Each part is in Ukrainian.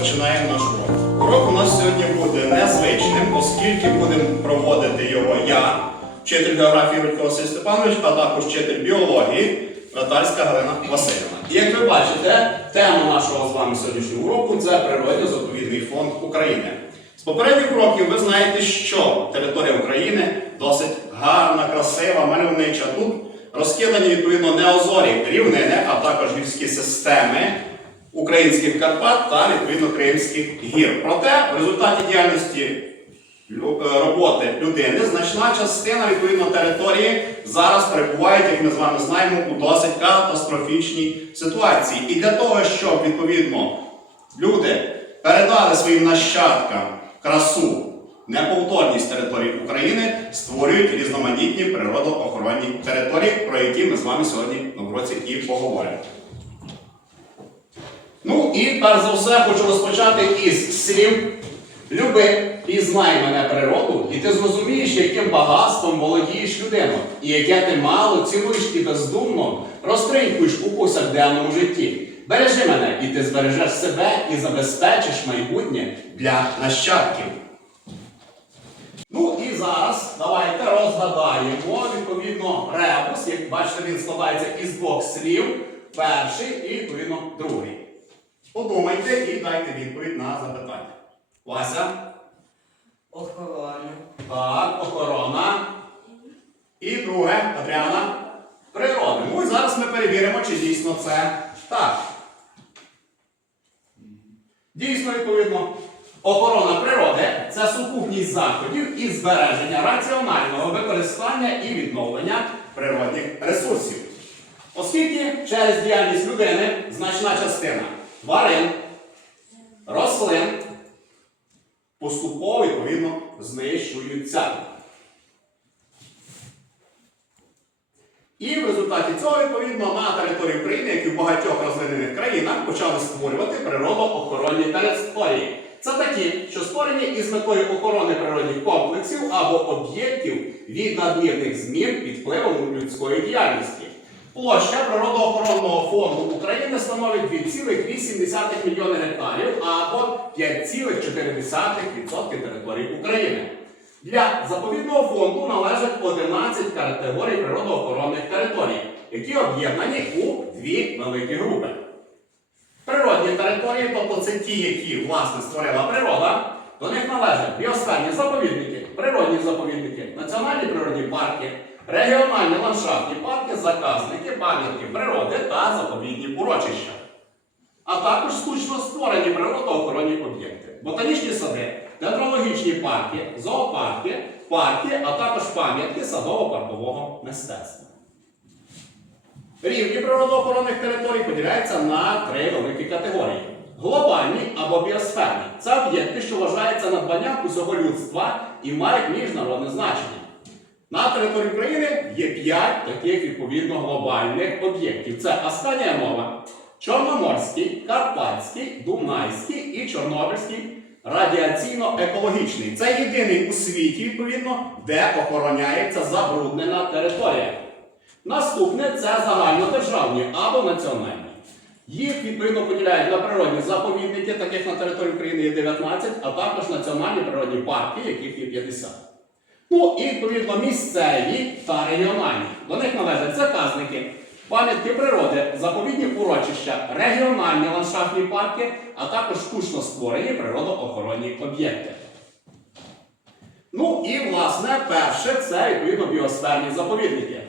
починаємо наш урок. Урок у нас сьогодні буде незвичним, оскільки будемо проводити його я, вчитель географії Рудько Василь Степанович, а також вчитель біології Натальська Галина Васильівна. І як ви бачите, тема нашого з вами сьогоднішнього уроку це природньо-заповідний фонд України. З попередніх уроків ви знаєте, що територія України досить гарна, красива, мальовнича. Тут розкидані відповідно неозорі рівнини, а також гірські системи українських Карпат та відповідно Кримських гір. Проте в результаті діяльності е, роботи людини значна частина відповідно території зараз перебувають, як ми з вами знаємо, у досить катастрофічній ситуації. І для того, щоб відповідно люди передали своїм нащадкам красу, неповторність території України, створюють різноманітні природоохоронні території, про які ми з вами сьогодні на уроці і поговоримо. Ну і перш за все хочу розпочати із слів. Люби, пізнай мене природу, і ти зрозумієш, яким багатством володієш людину, і яке ти мало цінуєш і бездумно розтринькуєш у повсякденному житті. Бережи мене, і ти збережеш себе і забезпечиш майбутнє для нащадків. Ну і зараз давайте розгадаємо відповідно ребус. Як бачите, він складається із двох слів. Перший і відповідно другий. Подумайте і дайте відповідь на запитання. Вася. Охорона. Так, охорона. І друге, Адріана. Природа. Ну і зараз ми перевіримо, чи дійсно це так. Дійсно, відповідно, охорона природи це сукупність заходів і збереження раціонального використання і відновлення природних ресурсів. Оскільки через діяльність людини значна частина тварин, рослин поступово відповідно знищуються. І в результаті цього, відповідно, на території України, як і в багатьох розвинених країнах, почали створювати природоохоронні території. Це такі, що створені із метою охорони природних комплексів або об'єктів від надмірних змін під впливом людської діяльності. Площа природоохоронного фонду України становить 2,8 мільйони гектарів або 5,4% території України. Для заповідного фонду належать 11 категорій природоохоронних територій, які об'єднані у дві великі групи. Природні території, тобто це ті, які власне створила природа, до них належать біосферні заповідники, природні заповідники, національні природні парки, регіональні ландшафтні парки, заказники, пам'ятки природи та заповідні урочища. А також штучно створені природоохоронні об'єкти, ботанічні сади, дендрологічні парки, зоопарки, парки, а також пам'ятки садово-паркового мистецтва. Рівні природоохоронних територій поділяються на три великі категорії: глобальні або біосферні. Це об'єкти, що вважаються надбанням усього людства і мають міжнародне значення. На території України є п'ять таких відповідно глобальних об'єктів. Це Асканія Нова, Чорноморський, Карпатський, Дунайський і Чорнобильський радіаційно-екологічний. Це єдиний у світі, відповідно, де охороняється забруднена територія. Наступне це загальнодержавні або національні. Їх відповідно поділяють на природні заповідники, таких на території України є 19, а також національні природні парки, яких є 50. Ну і відповідно місцеві та регіональні. До них належать заказники, пам'ятки природи, заповідні урочища, регіональні ландшафтні парки, а також штучно створені природоохоронні об'єкти. Ну і власне перше це відповідно біосферні заповідники.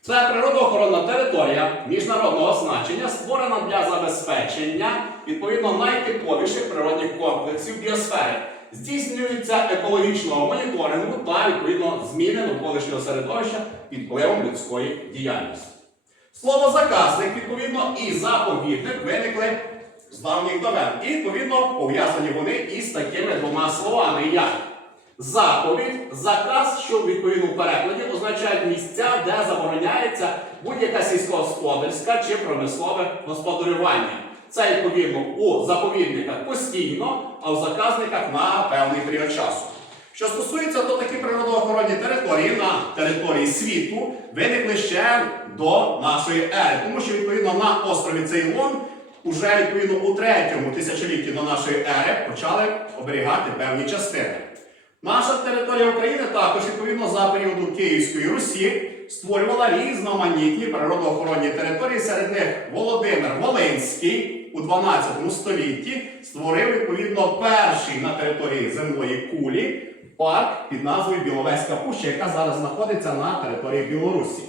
Це природоохоронна територія міжнародного значення, створена для забезпечення відповідно найтиповіших природних комплексів біосфери. Здійснюється екологічного моніторингу та відповідно зміни навколишнього середовища під впливом людської діяльності. Слово заказник, відповідно, і заповідник виникли з давніх давен. І відповідно пов'язані вони із такими двома словами, як Заповідь, заказ, що в відповідному перекладі означають місця, де забороняється будь-яка сільськогосподарська чи промислове господарювання. Це відповідно у заповідниках постійно, а в заказниках на певний період часу. Що стосується, то такі природоохоронні території на території світу виникли ще до нашої ери, тому що відповідно на острові Цейлон уже відповідно у третьому тисячолітті до нашої ери почали оберігати певні частини. Наша територія України також, відповідно, за періоду Київської Русі створювала різноманітні природоохоронні території. Серед них Володимир Волинський у 12 столітті створив відповідно перший на території земної кулі парк під назвою Біловезька Пуща, яка зараз знаходиться на території Білорусі.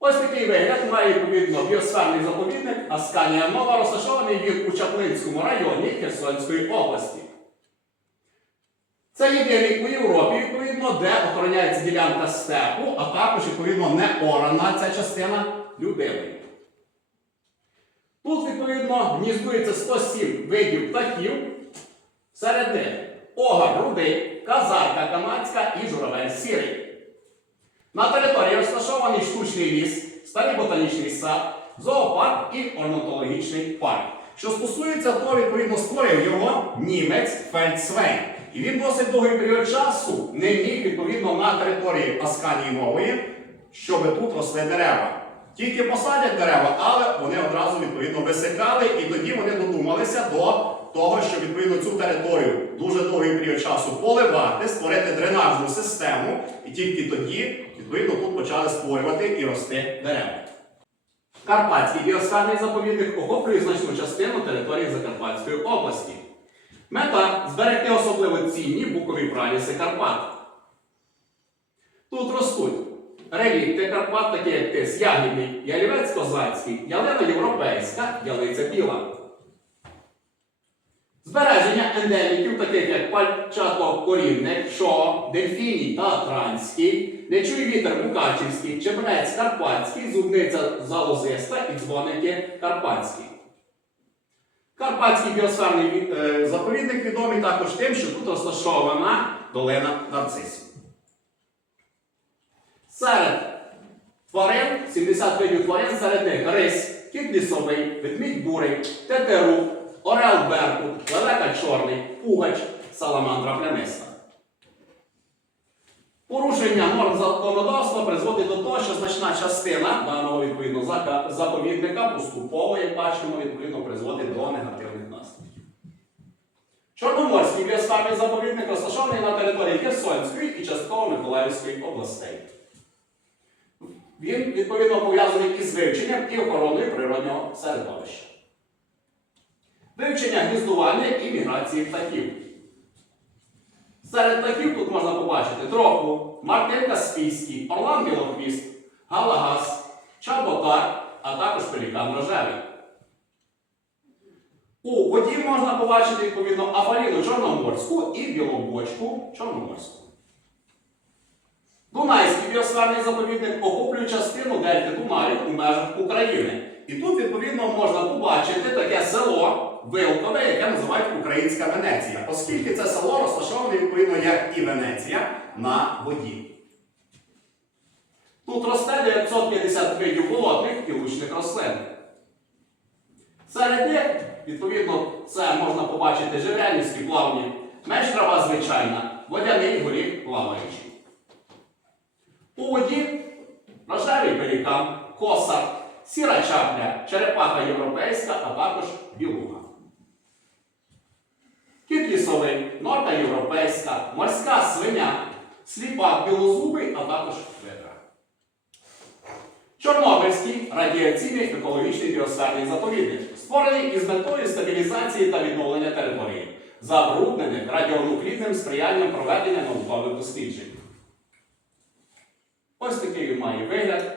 Ось такий вигляд має відповідно біосферний заповідник Асканія Нова, розташований він у Чаплинському районі Херсонської області. Це єдиний у Європі, відповідно, де охороняється ділянка степу, а також, відповідно, не орана ця частина людиною. Тут, відповідно, гніздується 107 видів птахів. Серед них огар рудий, казарка канадська і журавель сірий. На території розташований штучний ліс, старий ботанічний сад, зоопарк і орнітологічний парк. Що стосується того, відповідно, створив його німець Фельдсвейн. І він досить довгий період часу не міг відповідно на території Асканії Нової, щоб тут росли дерева. Тільки посадять дерева, але вони одразу відповідно висикали, і тоді вони додумалися до того, що відповідно цю територію дуже довгий період часу поливати, створити дренажну систему, і тільки тоді, відповідно, тут почали створювати і рости дерева. Карпатський біосферний заповідник охоплює значну частину території Закарпатської області. Мета зберегти особливо цінні букові праліси Карпат. Тут ростуть релікти Карпат, такі як тис ягідний, ялівець козацький, ялина європейська, ялиця біла. Збереження ендеміків, таких як пальчато-корінник, шо, дельфіній та транський, нечуй вітер Мукачівський, чебрець Карпатський, зубниця залозиста і дзвоники Карпатський. Карпатський біосферний е, заповідник відомий також тим, що тут розташована долина нарцисів. Серед тварин, 70 видів тварин, серед них рись, кіт лісовий, ведмідь бурий, тетеру, орел беркут, лелека чорний, пугач, саламандра плямиста. Порушення норм законодавства призводить до того, що значна частина даного відповідно заповідника поступово, як бачимо, відповідно призводить до негативних наслідків. Чорноморський біосферний заповідник розташований на території Херсонської і частково Миколаївської областей. Він відповідно пов'язаний із вивченням і охороною природнього середовища. Вивчення гніздування і міграції птахів. Серед птахів тут можна побачити троху, Мартин Каспійський, Орлан Білохвіст, Галагас, Чаботар, а також пелікан рожевий. У воді можна побачити відповідно афаріну чорноморську і білобочку чорноморську. Дунайський біосферний заповідник охоплює частину дельти Дунаю у межах України. І тут, відповідно, можна побачити таке село Вилкове, яке називають Українська Венеція, оскільки це село розташоване, відповідно, як і Венеція на воді. Тут росте 950 видів болотних і лучних рослин. Серед них, відповідно, це можна побачити жирельницькі плавні, меч трава звичайна, водяний горіх плаваючий. У воді рожевий пелікан, косар, сіра чапля, черепаха європейська, а також білуга. Кіт лісовий, норка європейська, морська свиня, сліпак білозубий, а також ведра. Чорнобильський радіаційний екологічний біосферний заповідник, створений із метою стабілізації та відновлення території, забруднених радіонуклідним сприянням проведення наукових досліджень. Ось такий має вигляд.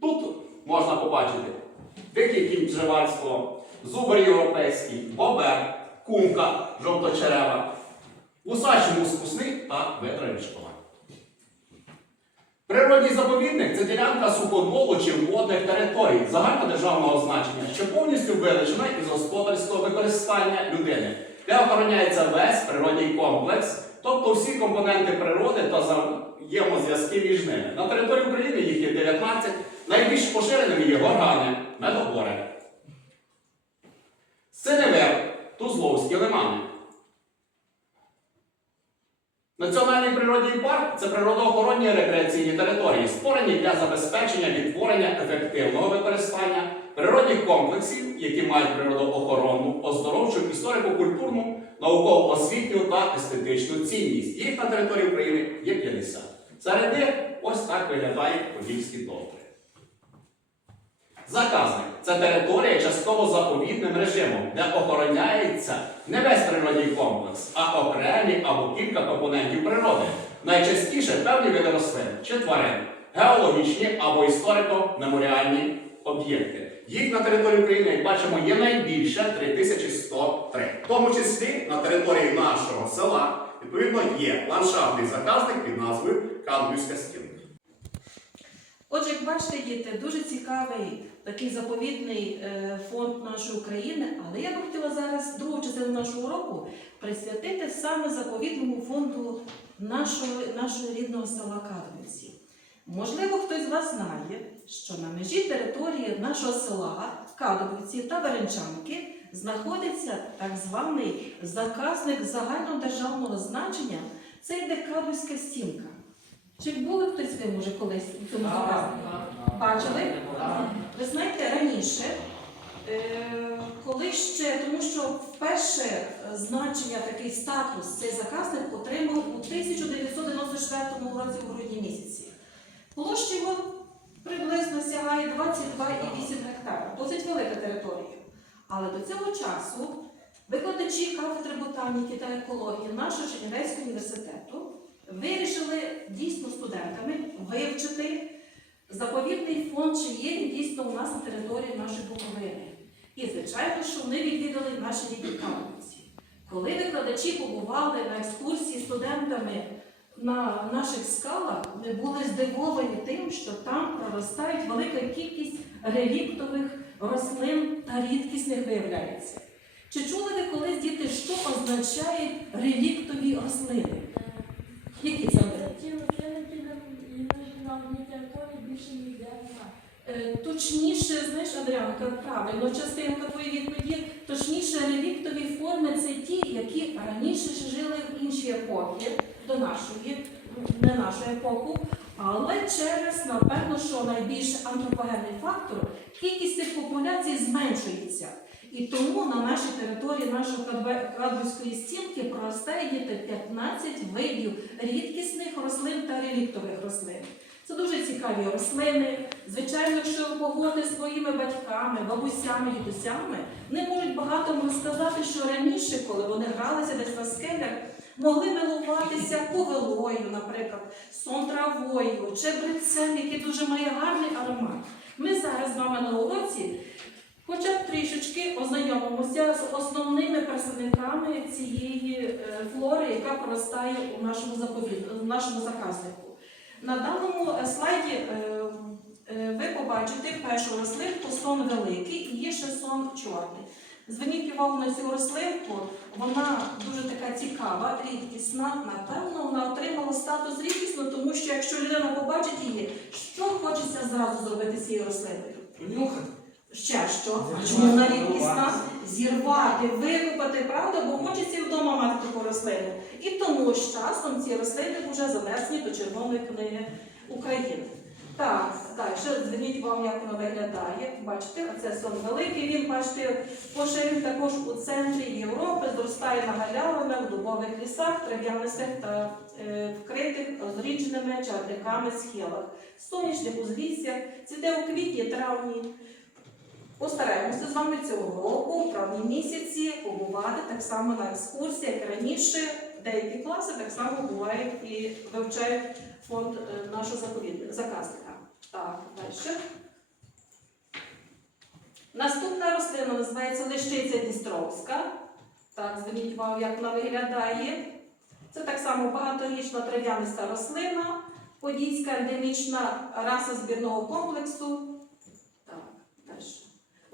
Тут можна побачити дикий кінь Джевальського, зубр європейський, бобер, кумка жовточерева, гусач мускусний та ведра річкова. Природній заповідник це ділянка сухозволу чи водних територій загальнодержавного значення, що повністю вилучена із господарського використання людини, де охороняється весь природній комплекс, тобто всі компоненти природи та взаємозв'язки між ними. На території України їх є 19, найбільш поширеними є горгани, медогори, синевир, Тузловські лимани. Національний природний парк це природоохоронні рекреаційні території, створені для забезпечення відтворення ефективного використання природних комплексів, які мають природоохоронну, оздоровчу, історико-культурну, науково-освітню та естетичну цінність. Їх на території України є 50. Серед них ось так виглядають Подільські добри. Заказник це територія частково заповідним режимом, де охороняється не весь природний комплекс, а окремі або кілька компонентів природи. Найчастіше певні види рослин чи тварин, геологічні або історико-меморіальні об'єкти. Їх на території України, як бачимо, є найбільше 3103. В тому числі на території нашого села відповідно є ландшафтний заказник під назвою Кадмівська стінка. Отже, як бачите, діти, дуже цікавий такий заповідний е, фонд нашої України, але я би хотіла зараз другу частину нашого уроку присвятити саме заповідному фонду нашого, нашого рідного села Кадмівці. Можливо, хтось з вас знає, що на межі території нашого села Кадовиці та Веренчанки знаходиться так званий заказник загальнодержавного значення. Це йде Кадовська стінка. Чи були хтось ви, може, колись у цьому заказнику? Бачили? Ви знаєте, раніше, е, коли ще, тому що вперше е, значення, такий статус цей заказник отримав у 1994 році у грудні місяці. Площа його приблизно сягає 22,8 гектара, досить велика територія. Але до цього часу викладачі кафедри ботаніки та екології нашого Чернівецького університету вирішили дійсно студентами вивчити заповідний фонд, чи є він дійсно у нас на території нашої Буковини. І, звичайно, що вони відвідали наші рідні кам'янці. Коли викладачі побували на екскурсії студентами на наших скалах, вони були здивовані тим, що там проростають велика кількість реліктових рослин та рідкісних виявляється. Чи чули ви колись діти, що означають реліктові рослини? Які це вони? Ті на одній більше ніде. Е, Точніше, знаєш, Адріанка, правильно, частинка твоєї відповіді, точніше, реліктові форми це ті, які раніше жили в інші епохи, до нашої, не нашу епоху, але через, напевно, що найбільш антропогенний фактор, кількість цих популяцій зменшується. І тому на нашій території нашої Кадровської стінки проростає діти 15 видів рідкісних рослин та реліктових рослин. Це дуже цікаві рослини. Звичайно, поговорити зі своїми батьками, бабусями, дідусями, вони можуть багато розказати, що раніше, коли вони гралися десь на скелях, могли милуватися повелою, наприклад, сон-травою, чебрецем, який дуже має гарний аромат. Ми зараз з вами на уроці хоча б трішечки ознайомимося з основними представниками цієї е, флори, яка проростає у нашому заповіт, в нашому заказнику. На даному е, слайді е, ви побачите першу рослинку сон великий і є ще сон чорний. Зверніть увагу на цю рослинку, вона дуже така цікава, рідкісна. Напевно, вона отримала статус рідкісно, тому що якщо людина побачить її, що хочеться зразу зробити з цією рослиною? Нюхати. Ще що? А чому вона рідкісна? Зірвати, викопати, правда, бо хочеться вдома мати таку рослину. І тому з часом ці рослини вже занесені до Червоної книги України. Так, далі зверніть вам, як воно виглядає. Бачите, оце сон великий. Він, бачите, поширив також у центрі Європи, зростає на галявинах, в дубових лісах, трав'янистих та е, вкритих розрідженими чарниками схилах. Сонячних узліссях, цвіте у квітні, травні. Постараємося з вами цього року, в травні місяці, побувати так само на екскурсіях, як раніше. Деякі класи так само бувають і вивчають фонд е, нашого заказника. Так, далі. Наступна рослина називається лищиця Дністровська. Так, зверніть увагу, як вона виглядає. Це так само багаторічна трав'яниста рослина, подільська ендемічна раса збірного комплексу.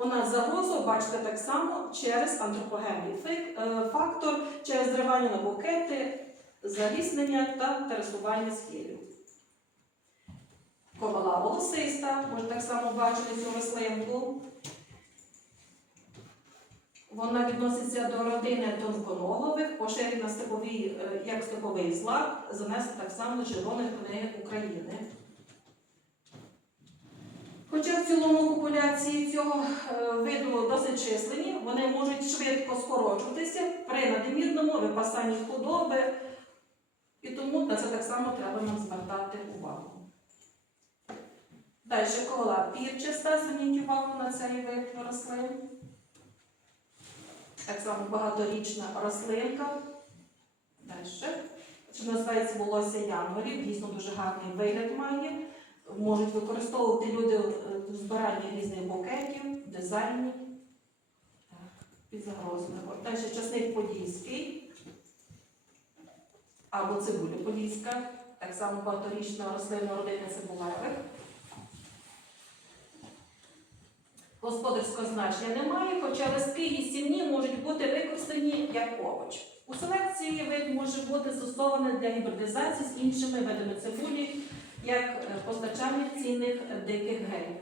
Вона загрозу, бачите, так само через антропогенний е, фактор, через зривання на букети, заліснення та терасування схилів. Ковала волосиста, може так само бачити цю рослинку. Вона відноситься до родини тонконогових, поширена степовий, е, як степовий злак, занесена так само до Червоної книги України. Хоча в цілому популяції цього е, виду досить численні, вони можуть швидко скорочуватися при надмірному випасанні худоби, і тому на це так само треба нам звертати увагу. Далі кола пірчаста, зверніть увагу на цей вид рослин. Так само багаторічна рослинка. Далі. Що називається волосся янголів, дійсно дуже гарний вигляд має. Можуть використовувати люди е, в збиранні різних букетів, дизайнів. Під загрозою. Далі часник подільський або цибуля подільська. Так само багаторічна рослина родини цибулевих. Господарського значення немає, хоча листки і сім'ї можуть бути використані як овоч. У селекції вид може бути застосований для гібридизації з іншими видами цибулі, як постачальник цінних диких генів.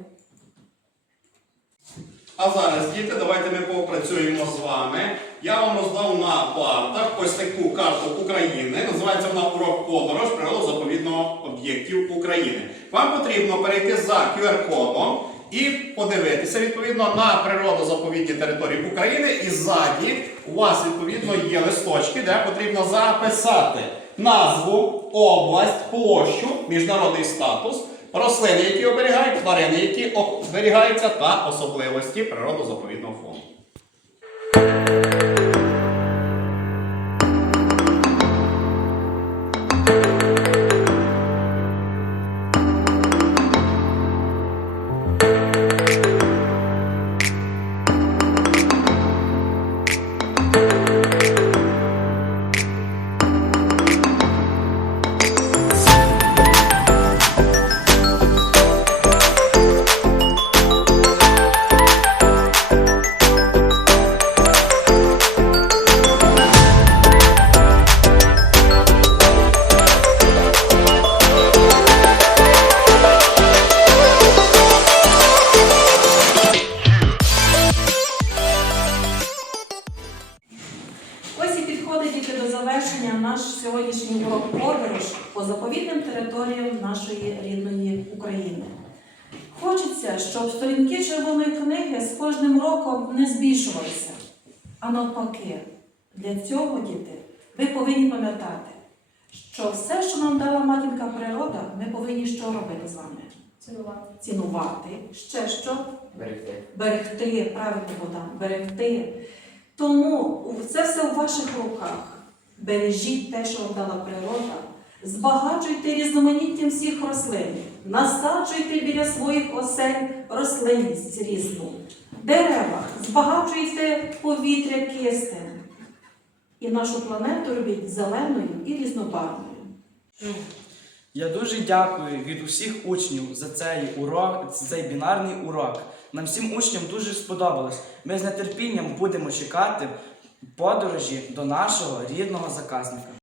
А зараз, діти, давайте ми попрацюємо з вами. Я вам роздав на партах ось таку карту України. Називається вона урок подорож природозаповідного об'єктів України. Вам потрібно перейти за QR-кодом і подивитися відповідно на природозаповідні території України. І ззаді у вас відповідно є листочки, де потрібно записати назву, область, площу, міжнародний статус, рослини, які оберігають, тварини, які оберігаються, та особливості природозаповідного фонду. Територіям нашої рідної України. Хочеться, щоб сторінки червоної книги з кожним роком не збільшувалися. А навпаки, для цього, діти, ви повинні пам'ятати, що все, що нам дала матінка природа, ми повинні що робити з вами? Цілувати. Цінувати. Ще що? Берегти. Берегти, правильно Богдан, берегти. Тому це все у ваших руках. Бережіть те, що вам дала природа, збагачуйте різноманіттям всіх рослин, насаджуйте біля своїх осель рослинність різну, дерева, збагачуйте повітря киснем. І нашу планету робіть зеленою і різнобарвною. Я дуже дякую від усіх учнів за цей урок, за цей бінарний урок. Нам всім учням дуже сподобалось. Ми з нетерпінням будемо чекати подорожі до нашого рідного заказника.